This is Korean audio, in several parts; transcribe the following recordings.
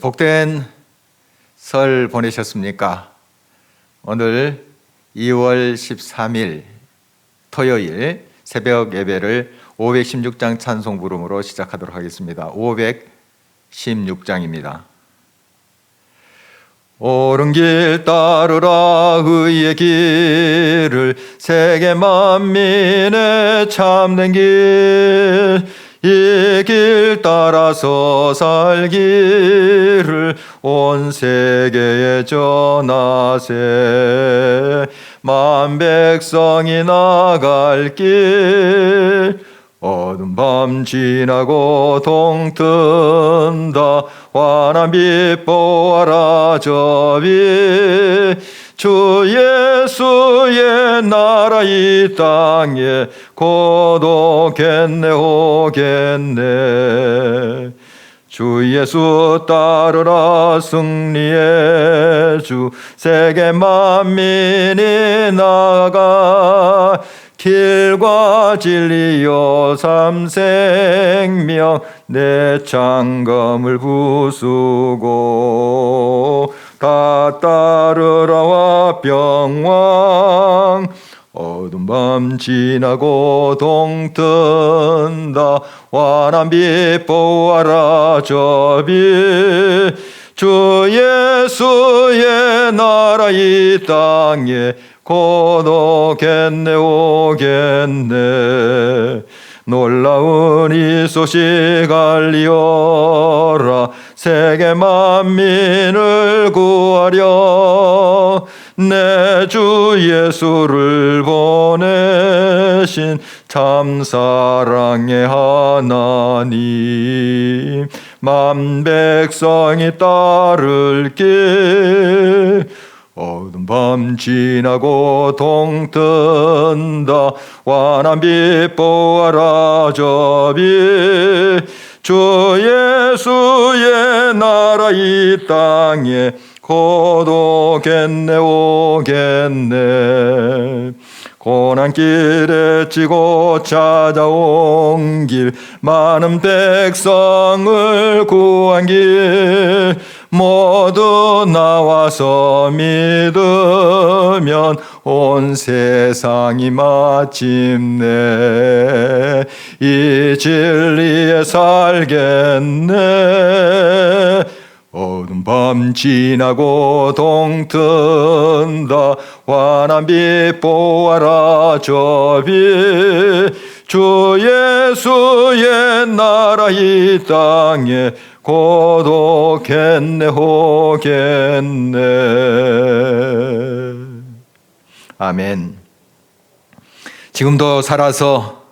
복된 설 보내셨습니까? 오늘 2월 13일 토요일 새벽 예배를 516장 찬송 부름으로 시작하도록 하겠습니다. 516장입니다. 옳은 길 따르라 의의 길을 세계 만민의 참된 길 이 길 따라서 살기를 온 세계에 전하세 만 백성이 나갈 길 어두운 밤 지나고 동 뜬다 환한 빛 보아라 저 빛 주 예수의 나라 이 땅에 곧 오겠네 오겠네 주 예수 따르라 승리의 주 세계 만민이 나가 길과 진리요 삼생명 내 창검을 부수고 다 따르라 화평왕 어두운 밤 지나고 동 뜬다 환한 빛 보아라 저 빛 주 예수의 나라 이 땅에 곧 오겠네 오겠네 놀라운 이 소식 알리어라 세계 만민을 구하려 내 주 예수를 보내신 참 사랑의 하나님 만 백성이 따를 길 어두운 밤 지나고 동 뜬다 환한 빛 보아라 저 빛 주 예수의 나라 이 땅에 곧 오겠네 오겠네 고난길에 지고 찾아온 길 많은 백성을 구한 길 모두 나와서 믿으면 온 세상이 마침내 이 진리에 살겠네 어두운 밤 지나고 동 뜬다 환한 빛 보아라 저 빛 주 예수의 나라 이 땅에 곧 오겠네 오겠네 아멘. 지금도 살아서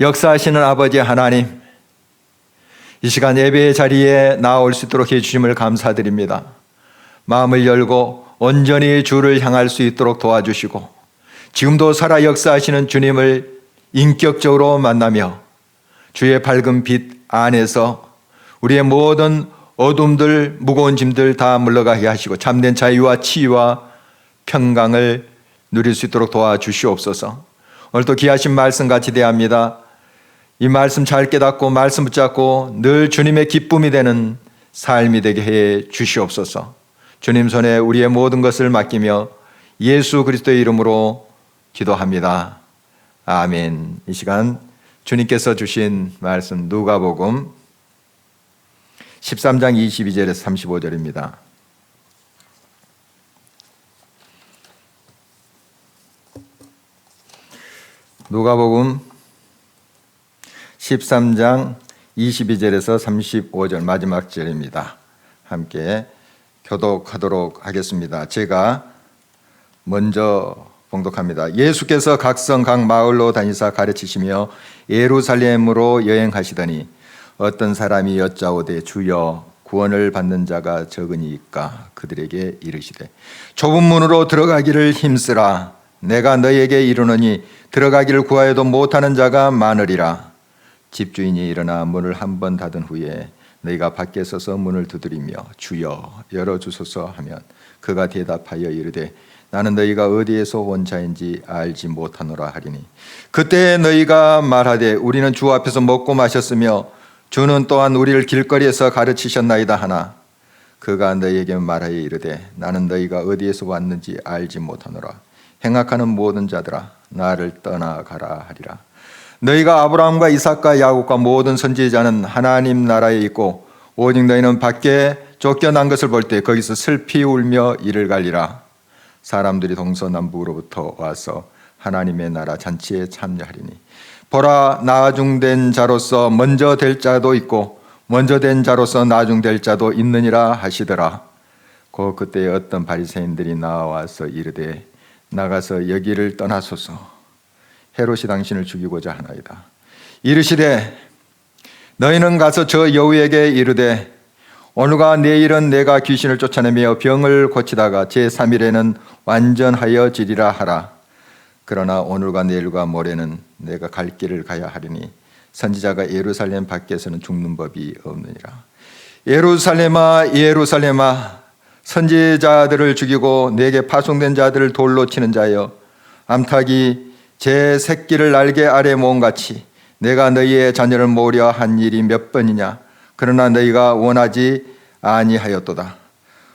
역사하시는 아버지 하나님 이 시간 예배의 자리에 나올 수 있도록 해주심을 감사드립니다. 마음을 열고 온전히 주를 향할 수 있도록 도와주시고 지금도 살아 역사하시는 주님을 인격적으로 만나며 주의 밝은 빛 안에서 우리의 모든 어둠들 무거운 짐들 다 물러가게 하시고 참된 자유와 치유와 평강을 누릴 수 있도록 도와주시옵소서. 오늘도 귀하신 말씀 같이 대합니다. 이 말씀 잘 깨닫고 말씀 붙잡고 늘 주님의 기쁨이 되는 삶이 되게 해 주시옵소서. 주님 손에 우리의 모든 것을 맡기며 예수 그리스도의 이름으로 기도합니다. 아멘. 이 시간 주님께서 주신 말씀 누가복음 13장 22절에서 35절입니다. 누가복음 13장 22절에서 35절 마지막 절입니다. 함께 교독하도록 하겠습니다. 제가 먼저 봉독합니다. 예수께서 각성 각 마을로 다니사 가르치시며 예루살렘으로 여행하시더니 어떤 사람이 여짜오되 주여 구원을 받는 자가 적으니까 그들에게 이르시되 좁은 문으로 들어가기를 힘쓰라 내가 너희에게 이르노니 들어가기를 구하여도 못하는 자가 많으리라 집주인이 일어나 문을 한 번 닫은 후에 너희가 밖에 서서 문을 두드리며 주여 열어주소서 하면 그가 대답하여 이르되 나는 너희가 어디에서 온 자인지 알지 못하노라 하리니 그때 너희가 말하되 우리는 주 앞에서 먹고 마셨으며 주는 또한 우리를 길거리에서 가르치셨나이다 하나 그가 너희에게 말하여 이르되 나는 너희가 어디에서 왔는지 알지 못하노라. 행악하는 모든 자들아 나를 떠나가라 하리라. 너희가 아브라함과 이삭과 야곱과 모든 선지자는 하나님 나라에 있고 오직 너희는 밖에 쫓겨난 것을 볼 때 거기서 슬피 울며 이를 갈리라. 사람들이 동서남북으로부터 와서 하나님의 나라 잔치에 참여하리니 보라 나중된 자로서 먼저 될 자도 있고 먼저 된 자로서 나중될 자도 있느니라 하시더라. 그때 어떤 바리새인들이 나와서 이르되 나가서 여기를 떠나소서. 헤롯이 당신을 죽이고자 하나이다. 이르시되 너희는 가서 저 여우에게 이르되 오늘과 내일은 내가 귀신을 쫓아내며 병을 고치다가 제3일에는 완전하여지리라 하라. 그러나 오늘과 내일과 모레는 내가 갈 길을 가야 하리니 선지자가 예루살렘 밖에서는 죽는 법이 없느니라. 예루살렘아 예루살렘아 선지자들을 죽이고 내게 파송된 자들을 돌로 치는 자여 암탉이 제 새끼를 날개 아래 모음같이 내가 너희의 자녀를 모으려 한 일이 몇 번이냐. 그러나 너희가 원하지 아니하였도다.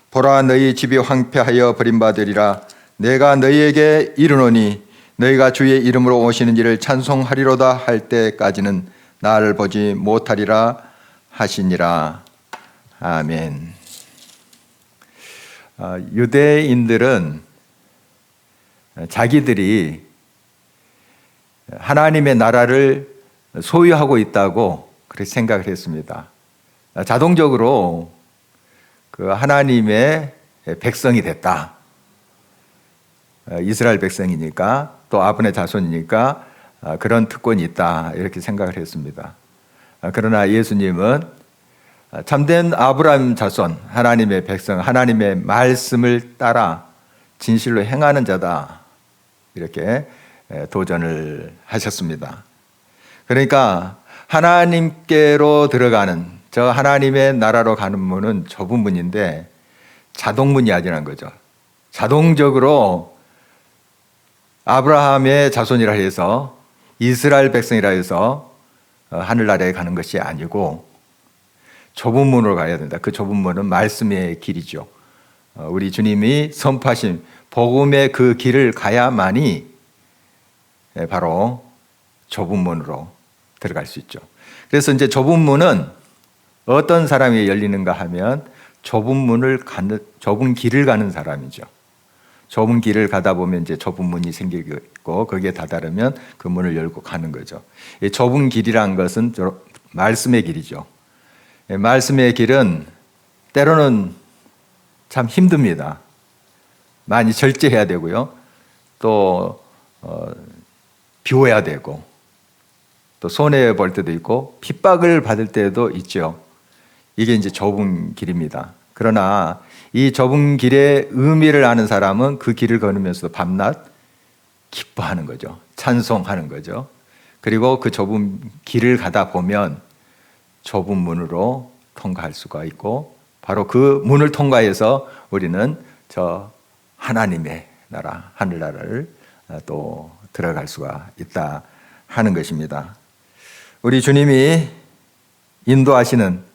보라 너희 집이 황폐하여 버림받으리라. 내가 너희에게 이르노니 너희가 주의 이름으로 오시는 일을 찬송하리로다 할 때까지는 나를 보지 못하리라 하시니라. 아멘. 유대인들은 자기들이 하나님의 나라를 소유하고 있다고 그렇게 생각을 했습니다. 자동적으로 그 하나님의 백성이 됐다. 이스라엘 백성이니까 또 아브라함의 자손이니까 그런 특권이 있다 이렇게 생각을 했습니다. 그러나 예수님은 참된 아브라함 자손 하나님의 백성 하나님의 말씀을 따라 진실로 행하는 자다 이렇게 도전을 하셨습니다. 그러니까 하나님께로 들어가는 저 하나님의 나라로 가는 문은 좁은 문인데 자동문이 아니라는 거죠. 자동적으로 아브라함의 자손이라 해서 이스라엘 백성이라 해서 하늘나라에 가는 것이 아니고 좁은 문으로 가야 된다. 그 좁은 문은 말씀의 길이죠. 우리 주님이 선포하신 복음의 그 길을 가야만이 바로 좁은 문으로 들어갈 수 있죠. 그래서 이제 좁은 문은 어떤 사람이 열리는가 하면 좁은 길을 가는 사람이죠. 좁은 길을 가다 보면 이제 좁은 문이 생기고 거기에 다다르면 그 문을 열고 가는 거죠. 이 좁은 길이란 것은 말씀의 길이죠. 말씀의 길은 때로는 참 힘듭니다. 많이 절제해야 되고요. 또 비워야 되고 또 손해 볼 때도 있고 핍박을 받을 때도 있죠. 이게 이제 좁은 길입니다. 그러나 이 좁은 길의 의미를 아는 사람은 그 길을 걸으면서도 밤낮 기뻐하는 거죠. 찬송하는 거죠. 그리고 그 좁은 길을 가다 보면 좁은 문으로 통과할 수가 있고 바로 그 문을 통과해서 우리는 저 하나님의 나라, 하늘나라를 또 들어갈 수가 있다 하는 것입니다. 우리 주님이 인도하시는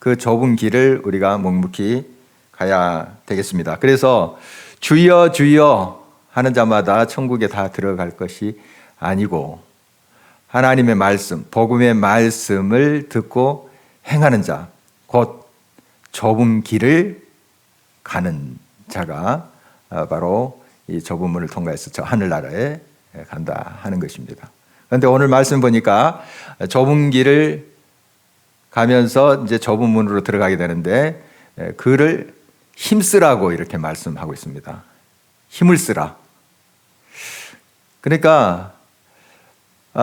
그 좁은 길을 우리가 묵묵히 가야 되겠습니다. 그래서 주여 주여 하는 자마다 천국에 다 들어갈 것이 아니고 하나님의 말씀, 복음의 말씀을 듣고 행하는 자, 곧 좁은 길을 가는 자가 바로 이 좁은 문을 통과해서 저 하늘나라에 간다 하는 것입니다. 그런데 오늘 말씀 보니까 좁은 길을 가면서 이제 좁은 문으로 들어가게 되는데 그를 힘쓰라고 이렇게 말씀하고 있습니다. 힘을 쓰라. 그러니까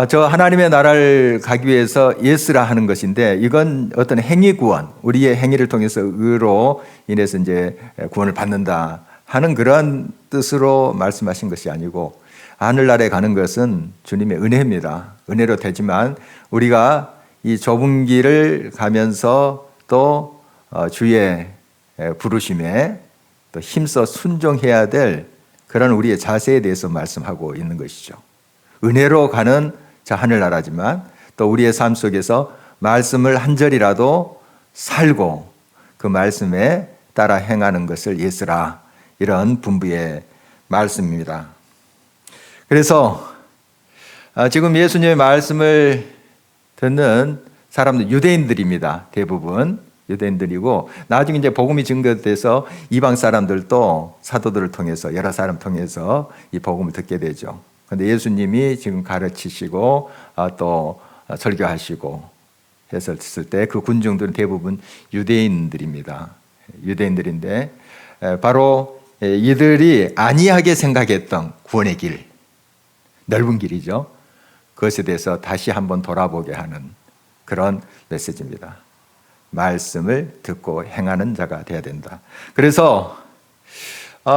저 하나님의 나라를 가기 위해서 예스라 하는 것인데 이건 어떤 행위 구원, 우리의 행위를 통해서 의로 인해서 이제 구원을 받는다 하는 그러한 뜻으로 말씀하신 것이 아니고 하늘나라에 가는 것은 주님의 은혜입니다. 은혜로 되지만 우리가 이 좁은 길을 가면서 또 주의 부르심에 또 힘써 순종해야 될 그런 우리의 자세에 대해서 말씀하고 있는 것이죠. 은혜로 가는 자 하늘나라지만 또 우리의 삶 속에서 말씀을 한 절이라도 살고 그 말씀에 따라 행하는 것을 예스라. 이런 분부의 말씀입니다. 그래서 지금 예수님의 말씀을 듣는 사람들, 유대인들입니다. 대부분 유대인들이고, 나중에 이제 복음이 증거돼서 이방 사람들도 사도들을 통해서, 여러 사람 통해서 이 복음을 듣게 되죠. 그런데 예수님이 지금 가르치시고 또 설교하시고 했을 때 그 군중들은 대부분 유대인들입니다. 유대인들인데 바로 이들이 안이하게 생각했던 구원의 길, 넓은 길이죠. 그것에 대해서 다시 한번 돌아보게 하는 그런 메시지입니다. 말씀을 듣고 행하는 자가 되어야 된다. 그래서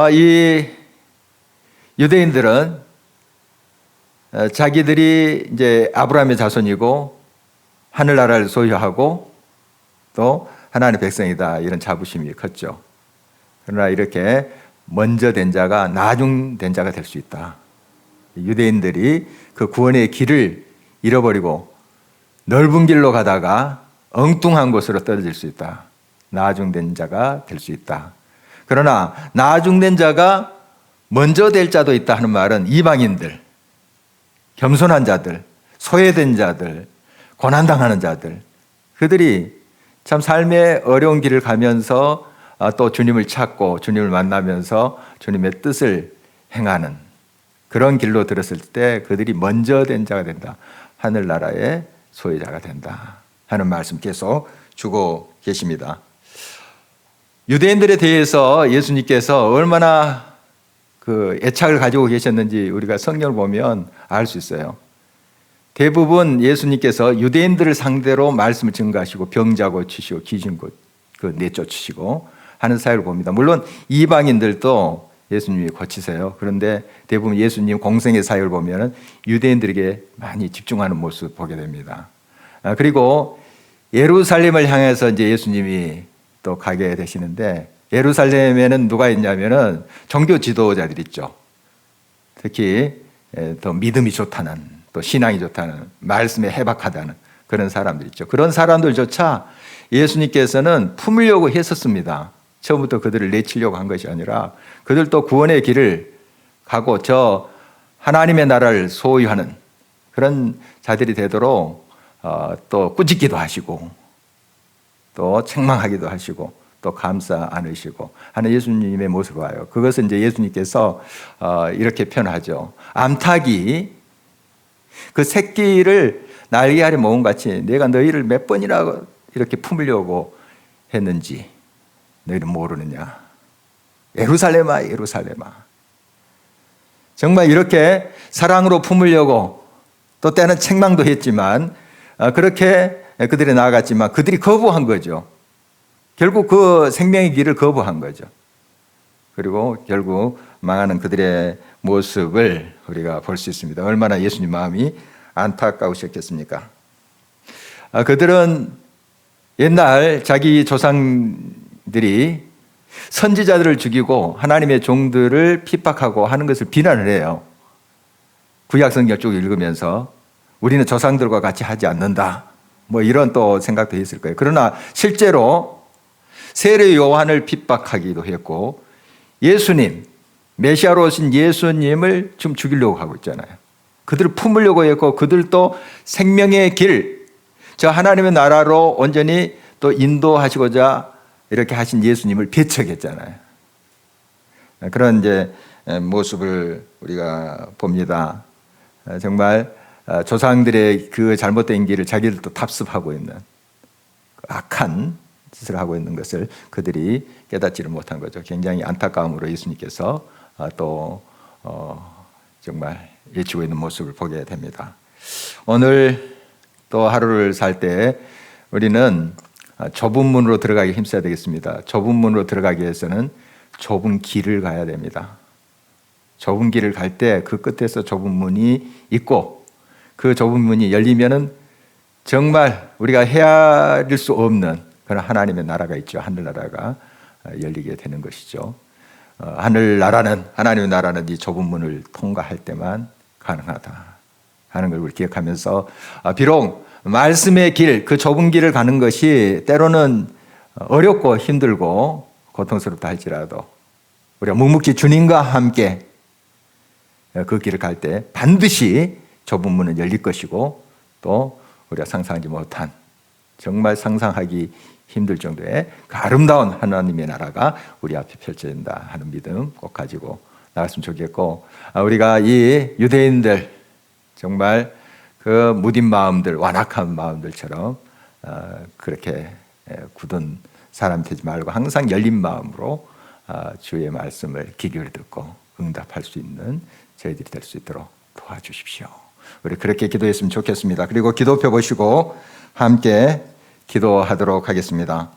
이 유대인들은 자기들이 이제 아브라함의 자손이고 하늘나라를 소유하고 또 하나님의 백성이다, 이런 자부심이 컸죠. 그러나 이렇게 먼저 된 자가 나중 된 자가 될 수 있다. 유대인들이 그 구원의 길을 잃어버리고 넓은 길로 가다가 엉뚱한 곳으로 떨어질 수 있다. 나중된 자가 될 수 있다. 그러나 나중된 자가 먼저 될 자도 있다 하는 말은 이방인들, 겸손한 자들, 소외된 자들, 고난당하는 자들, 그들이 참 삶의 어려운 길을 가면서 또 주님을 찾고 주님을 만나면서 주님의 뜻을 행하는 그런 길로 들었을 때 그들이 먼저 된 자가 된다. 하늘나라의 소유자가 된다 하는 말씀 계속 주고 계십니다. 유대인들에 대해서 예수님께서 얼마나 그 애착을 가지고 계셨는지 우리가 성경을 보면 알 수 있어요. 대부분 예수님께서 유대인들을 상대로 말씀을 증거하시고 병자 고치시고 귀신 내쫓으시고 하는 사역을 봅니다. 물론 이방인들도 예수님이 고치세요. 그런데 대부분 예수님 공생의 사역을 보면 유대인들에게 많이 집중하는 모습을 보게 됩니다. 그리고 예루살렘을 향해서 이제 예수님이 또 가게 되시는데, 예루살렘에는 누가 있냐면은 종교 지도자들 있죠. 특히 더 믿음이 좋다는, 또 신앙이 좋다는, 말씀에 해박하다는 그런 사람들 있죠. 그런 사람들조차 예수님께서는 품으려고 했었습니다. 처음부터 그들을 내치려고 한 것이 아니라 그들도 구원의 길을 가고 저 하나님의 나라를 소유하는 그런 자들이 되도록 또 꾸짖기도 하시고 또 책망하기도 하시고 또 감싸 안으시고 하는 예수님의 모습을 봐요. 그것은 이제 예수님께서 이렇게 표현하죠. 암탉이 그 새끼를 날개 아래 모은 같이 내가 너희를 몇 번이나 이렇게 품으려고 했는지 너희는 모르느냐. 예루살렘아, 예루살렘아. 정말 이렇게 사랑으로 품으려고 또 때는 책망도 했지만 그렇게 그들이 나아갔지만 그들이 거부한 거죠. 결국 그 생명의 길을 거부한 거죠. 그리고 결국 망하는 그들의 모습을 우리가 볼 수 있습니다. 얼마나 예수님 마음이 안타까우셨겠습니까? 그들은 옛날 자기 조상들이 선지자들을 죽이고 하나님의 종들을 핍박하고 하는 것을 비난을 해요. 구약 성경 쭉 읽으면서 우리는 조상들과 같이 하지 않는다, 뭐 이런 또 생각도 했을 거예요. 그러나 실제로 세례 요한을 핍박하기도 했고 예수님, 메시아로 오신 예수님을 지금 죽이려고 하고 있잖아요. 그들을 품으려고 했고 그들도 생명의 길, 저 하나님의 나라로 온전히 또 인도하시고자 이렇게 하신 예수님을 배척했잖아요. 그런 이제 모습을 우리가 봅니다. 정말 조상들의 그 잘못된 길을 자기들도 답습하고 있는 악한 짓을 하고 있는 것을 그들이 깨닫지를 못한 거죠. 굉장히 안타까움으로 예수님께서 또 정말 외치고 있는 모습을 보게 됩니다. 오늘 또 하루를 살 때 우리는 좁은 문으로 들어가기 힘써야 되겠습니다. 좁은 문으로 들어가기 위해서는 좁은 길을 가야 됩니다. 좁은 길을 갈 때 그 끝에서 좁은 문이 있고 그 좁은 문이 열리면은 정말 우리가 헤아릴 수 없는 그런 하나님의 나라가 있죠. 하늘나라가 열리게 되는 것이죠. 하늘나라는, 하나님의 나라는 이 좁은 문을 통과할 때만 가능하다 하는 걸 우리 기억하면서 비록 말씀의 길, 그 좁은 길을 가는 것이 때로는 어렵고 힘들고 고통스럽다 할지라도 우리가 묵묵히 주님과 함께 그 길을 갈 때 반드시 좁은 문은 열릴 것이고, 또 우리가 상상하지 못한, 정말 상상하기 힘들 정도의 그 아름다운 하나님의 나라가 우리 앞에 펼쳐진다 하는 믿음 꼭 가지고 나갔으면 좋겠고, 우리가 이 유대인들 정말 그 무딘 마음들, 완악한 마음들처럼 그렇게 굳은 사람이 되지 말고 항상 열린 마음으로 주의 말씀을 귀 기울여 듣고 응답할 수 있는 저희들이 될 수 있도록 도와주십시오. 우리 그렇게 기도했으면 좋겠습니다. 그리고 기도표 보시고 함께 기도하도록 하겠습니다.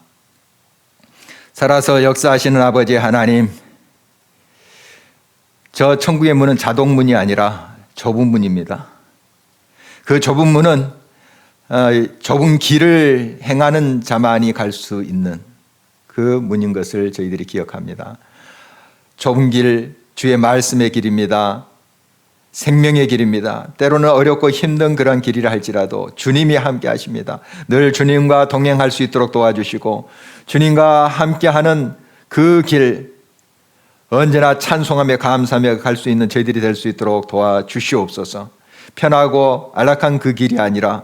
살아서 역사하시는 아버지 하나님, 저 천국의 문은 자동문이 아니라 좁은 문입니다. 그 좁은 문은 좁은 길을 행하는 자만이 갈 수 있는 그 문인 것을 저희들이 기억합니다. 좁은 길, 주의 말씀의 길입니다. 생명의 길입니다. 때로는 어렵고 힘든 그런 길이라 할지라도 주님이 함께 하십니다. 늘 주님과 동행할 수 있도록 도와주시고, 주님과 함께하는 그 길 언제나 찬송하며 감사하며 갈 수 있는 저희들이 될 수 있도록 도와주시옵소서. 편하고 안락한 그 길이 아니라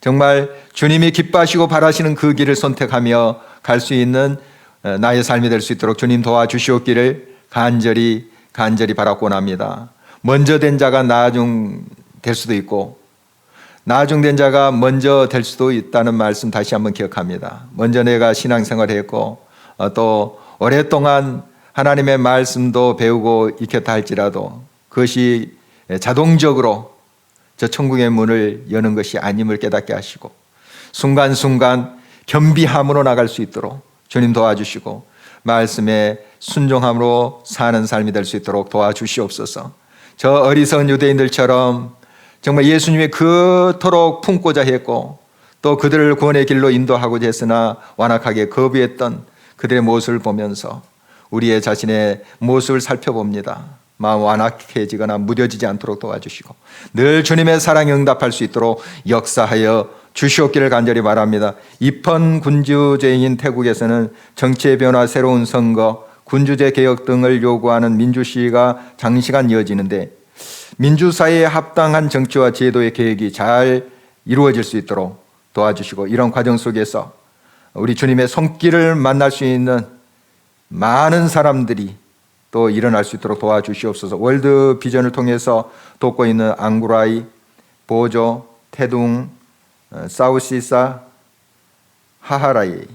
정말 주님이 기뻐하시고 바라시는 그 길을 선택하며 갈 수 있는 나의 삶이 될 수 있도록 주님 도와주시옵기를 간절히 바라곤 합니다. 먼저 된 자가 나중 될 수도 있고, 나중된 자가 먼저 될 수도 있다는 말씀 다시 한번 기억합니다. 먼저 내가 신앙생활을 했고 또 오랫동안 하나님의 말씀도 배우고 익혔다 할지라도 그것이 자동적으로 저 천국의 문을 여는 것이 아님을 깨닫게 하시고, 순간순간 겸비함으로 나갈 수 있도록 주님 도와주시고, 말씀에 순종함으로 사는 삶이 될 수 있도록 도와주시옵소서. 저 어리석은 유대인들처럼 정말 예수님이 그토록 품고자 했고 또 그들을 구원의 길로 인도하고자 했으나 완악하게 거부했던 그들의 모습을 보면서 우리의 자신의 모습을 살펴봅니다. 마음 완악해지거나 무뎌지지 않도록 도와주시고 늘 주님의 사랑에 응답할 수 있도록 역사하여 주시옵기를 간절히 바랍니다. 입헌 군주제인 태국에서는 정치의 변화, 새로운 선거, 군주제 개혁 등을 요구하는 민주시위가 장시간 이어지는데, 민주사회에 합당한 정치와 제도의 계획이 잘 이루어질 수 있도록 도와주시고, 이런 과정 속에서 우리 주님의 손길을 만날 수 있는 많은 사람들이 또 일어날 수 있도록 도와주시옵소서. 월드 비전을 통해서 돕고 있는 앙구라이, 보조, 태둥, 사우시사, 하하라이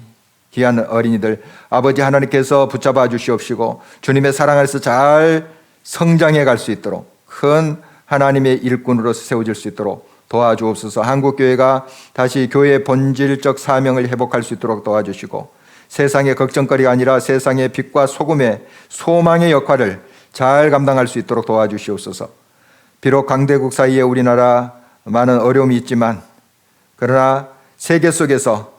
귀한 어린이들 아버지 하나님께서 붙잡아 주시옵시고 주님의 사랑 안에서 잘 성장해 갈 수 있도록 큰 하나님의 일꾼으로서 세워질 수 있도록 도와주옵소서. 한국교회가 다시 교회의 본질적 사명을 회복할 수 있도록 도와주시고, 세상의 걱정거리가 아니라 세상의 빛과 소금의 소망의 역할을 잘 감당할 수 있도록 도와주시옵소서. 비록 강대국 사이에 우리나라 많은 어려움이 있지만, 그러나 세계 속에서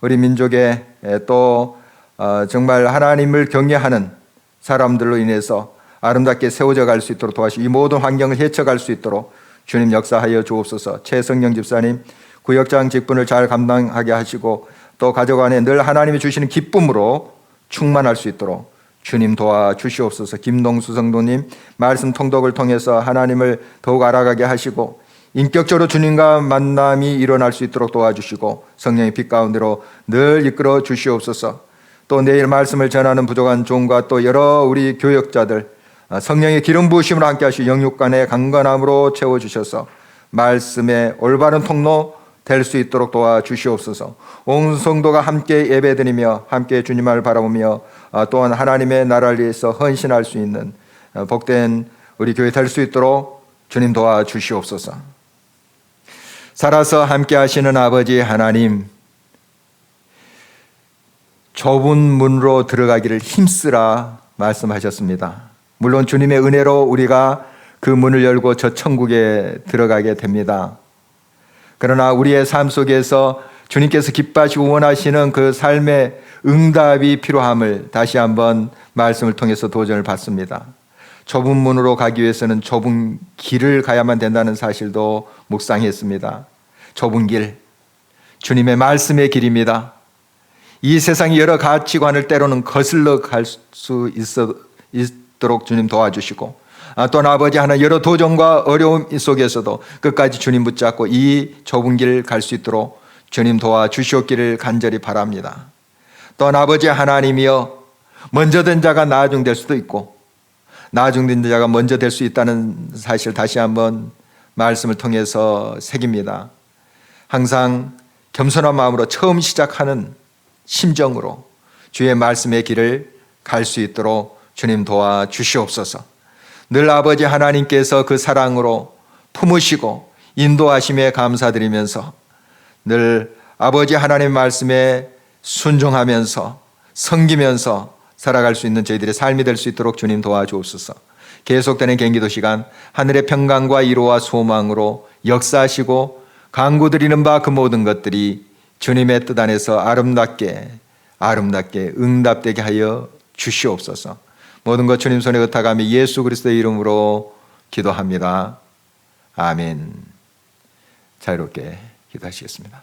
우리 민족의 또 정말 하나님을 경외하는 사람들로 인해서 아름답게 세워져 갈 수 있도록 도와주시고, 이 모든 환경을 헤쳐갈 수 있도록 주님 역사하여 주옵소서. 최성령 집사님 구역장 직분을 잘 감당하게 하시고 또 가족 안에 늘 하나님이 주시는 기쁨으로 충만할 수 있도록 주님 도와주시옵소서. 김동수 성도님 말씀 통독을 통해서 하나님을 더욱 알아가게 하시고 인격적으로 주님과 만남이 일어날 수 있도록 도와주시고 성령의 빛 가운데로 늘 이끌어 주시옵소서. 또 내일 말씀을 전하는 부족한 종과 또 여러 우리 교역자들 성령의 기름 부으심으로 함께 하시고 영육간의 강건함으로 채워주셔서 말씀의 올바른 통로 될 수 있도록 도와주시옵소서. 온 성도가 함께 예배드리며 함께 주님을 바라보며 또한 하나님의 나라를 위해서 헌신할 수 있는 복된 우리 교회 될 수 있도록 주님 도와주시옵소서. 살아서 함께 하시는 아버지 하나님, 좁은 문으로 들어가기를 힘쓰라 말씀하셨습니다. 물론 주님의 은혜로 우리가 그 문을 열고 저 천국에 들어가게 됩니다. 그러나 우리의 삶 속에서 주님께서 기뻐하시고 원하시는 그 삶의 응답이 필요함을 다시 한번 말씀을 통해서 도전을 받습니다. 좁은 문으로 가기 위해서는 좁은 길을 가야만 된다는 사실도 묵상했습니다. 좁은 길, 주님의 말씀의 길입니다. 이 세상의 여러 가치관을 때로는 거슬러 갈 수 있도록 주님 도와주시고, 또는 아버지 하나님 여러 도전과 어려움 속에서도 끝까지 주님 붙잡고 이 좁은 길 갈 수 있도록 주님 도와주시옵기를 간절히 바랍니다. 또한 아버지 하나님이여, 먼저 된 자가 나중될 수도 있고 나중된 자가 먼저 될 수 있다는 사실 다시 한번 말씀을 통해서 새깁니다. 항상 겸손한 마음으로 처음 시작하는 심정으로 주의 말씀의 길을 갈 수 있도록 주님 도와주시옵소서. 늘 아버지 하나님께서 그 사랑으로 품으시고 인도하심에 감사드리면서 늘 아버지 하나님 말씀에 순종하면서 섬기면서 살아갈 수 있는 저희들의 삶이 될 수 있도록 주님 도와주옵소서. 계속되는 경기도 시간 하늘의 평강과 위로와 소망으로 역사하시고 간구드리는 바 그 모든 것들이 주님의 뜻 안에서 아름답게 응답되게 하여 주시옵소서. 모든 것 주님 손에 의탁하며 예수 그리스도의 이름으로 기도합니다. 아멘. 자유롭게 기도하시겠습니다.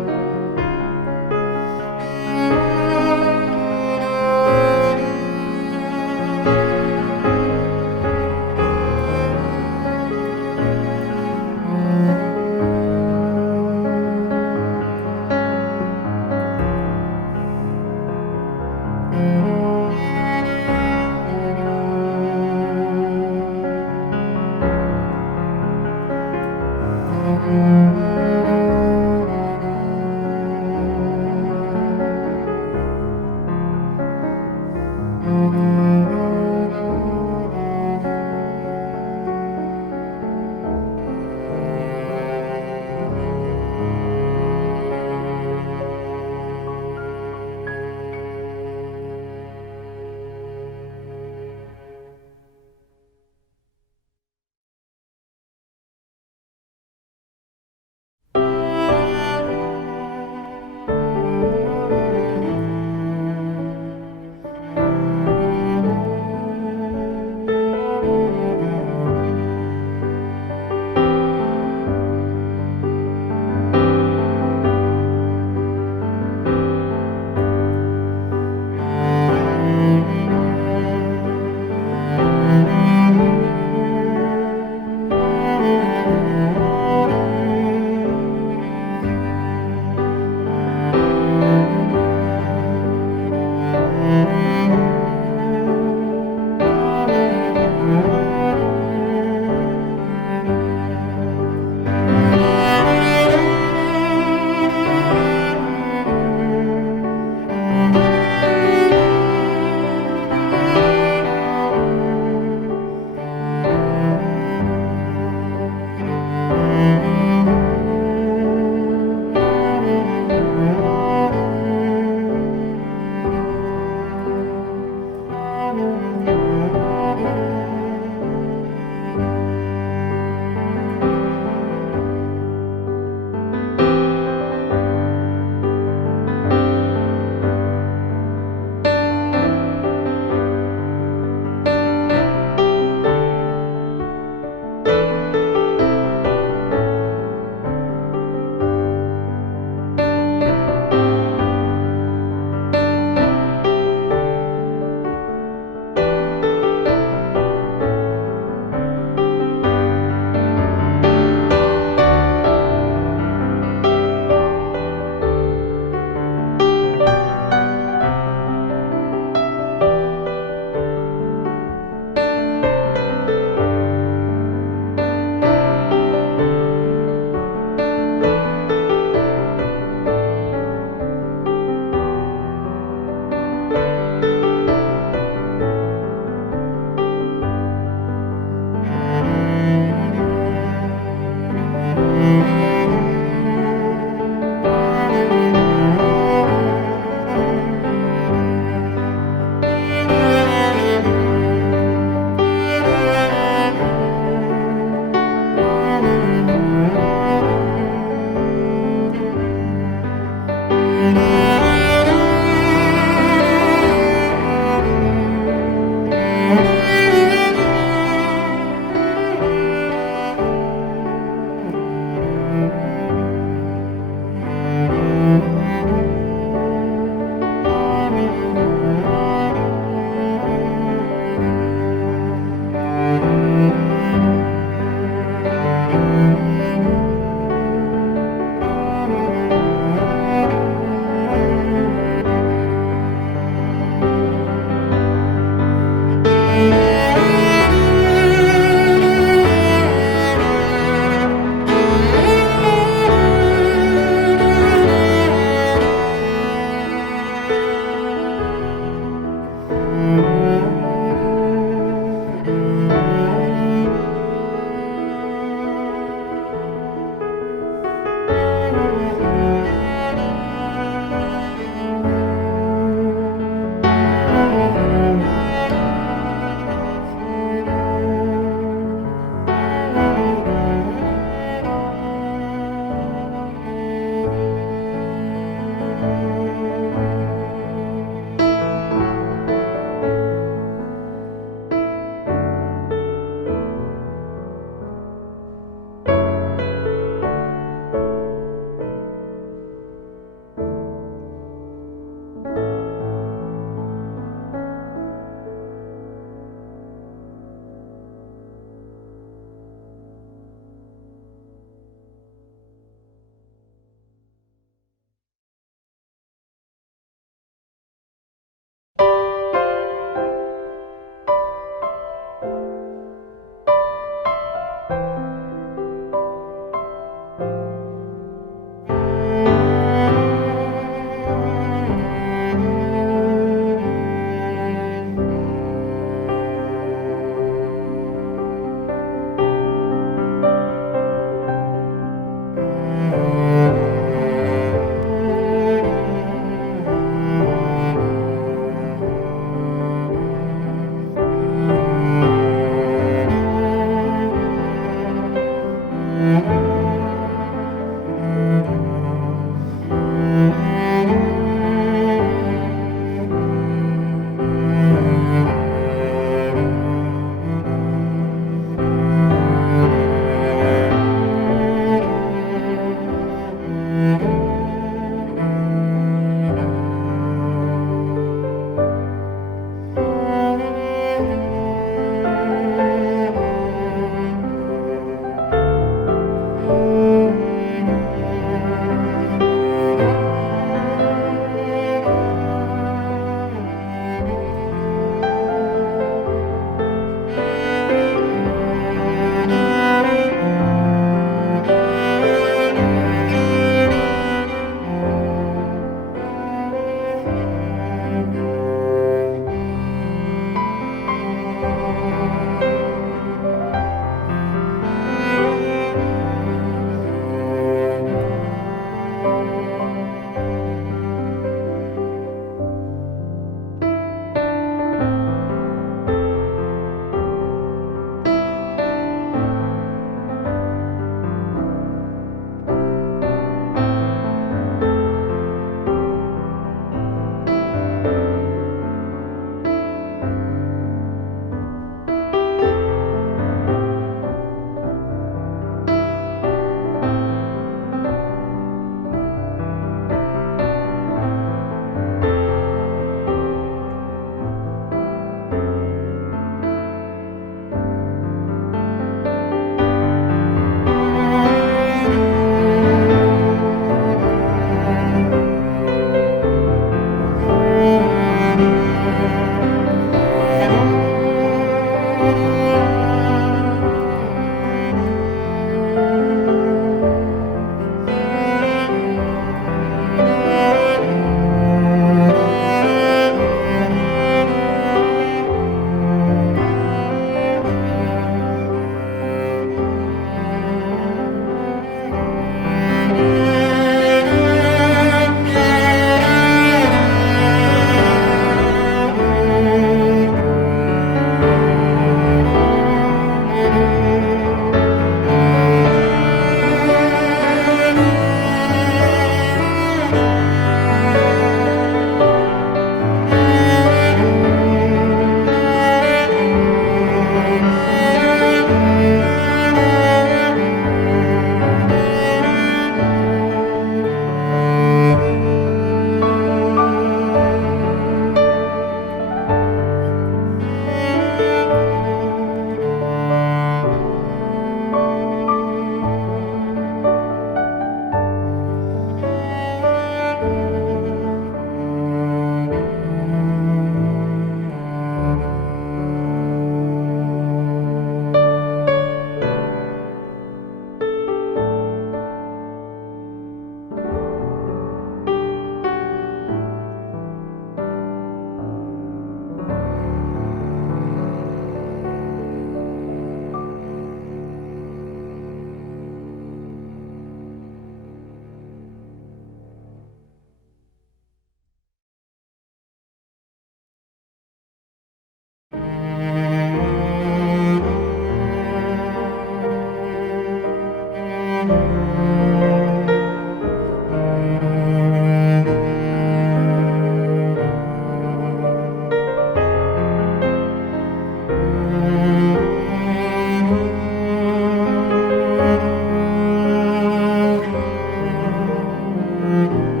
아멘.